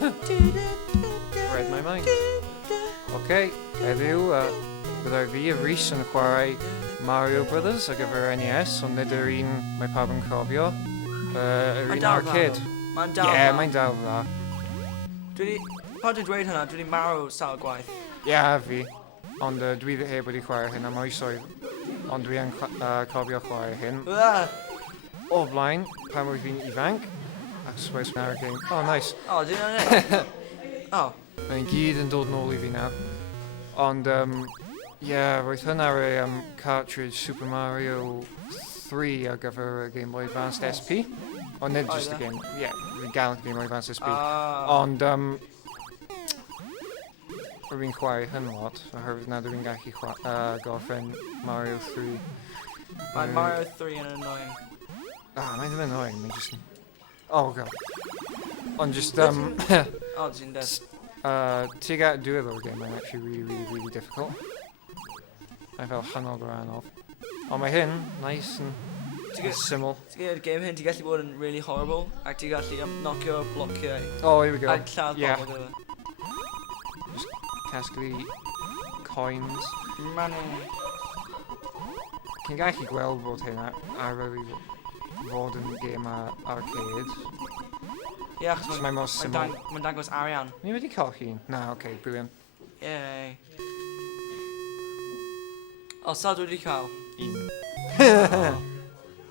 Read my mind. Okay, heddiw, byddai fi a Rhys yn chwarae Mario Brothers ar gyfer NES, ond nid yr un mae pawb yn cofio. Yr un arcade. Mae'n dal Ie, mae'n dal dda. Pa dwi'n dweud hynna, dwi wedi marw sawl gwaith. Ie, fi. Ond dwi heb wedi chwarae hyn am oesoedd. Ond dwi yn cofio chwarae hyn. O blaen, pan oedd fi'n ifanc. Ac suppose ar y game. Oh, nice. O, dwi'n yna. O. Mae'n gyd yn dod nôl i fi nawr. Ond, roedd hyn ar y cartridge Super Mario 3 ar gyfer y Game Boy Advanced SP. Ond nid just y game, fi gael y Game Boy Advanced SP. Ond, rwy'n fi'n chwarae hyn lot, oherwydd nad yw'n gallu gorffen Mario 3. Mae Mario 3 yn annoying. Mae'n ddim yn annoying, mae'n just... Oh, god. Ond just, O, ti'n dweud. tuag at diwedd o'r game, mae'n actually really difficult. Mae'n fel hynod o anodd. Ond mae hyn, nice and syml. Ti'n gwybod y game hyn, ti'n gallu bod yn really horrible, ac ti'n gallu knockio blociau. Oh, here we go. Ac lladd bobl gyda. Just casglu coins. Money. Cyn gallu gweld bod hyn ar fod yn game arcade. Ie, achos Mae'n mor syml. mae'n dangos arian. Ni wedi colli un? Na, okay, brilliant. Yay. O, sa dwi wedi cael? Un.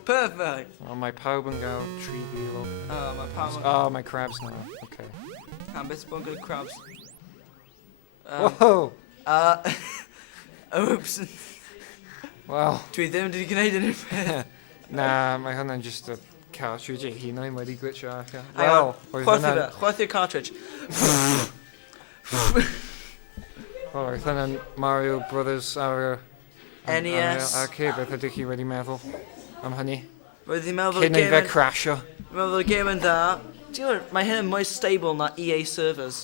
Perfect! O, mae pawb yn gael 3,000 o. O, mae pawb yn... Oh, mae crabs na. Okay. Am beth bod yn good crabs. Whoa! Oops. Well. Dwi ddim wedi gwneud unrhyw beth. Na, mae hwnna'n just a cartridge ei hunain wedi glitcho allan. Wel, chwerthu'r cartridge. Roedd hwnna'n Mario Brothers ar NES. arcade, beth ydych chi wedi meddwl am hynny? Roedd i'n meddwl Cyn i fe crasio. Meddwl y game yn dda. Ti'n gwybod, mae hyn yn mwy stable na EA servers.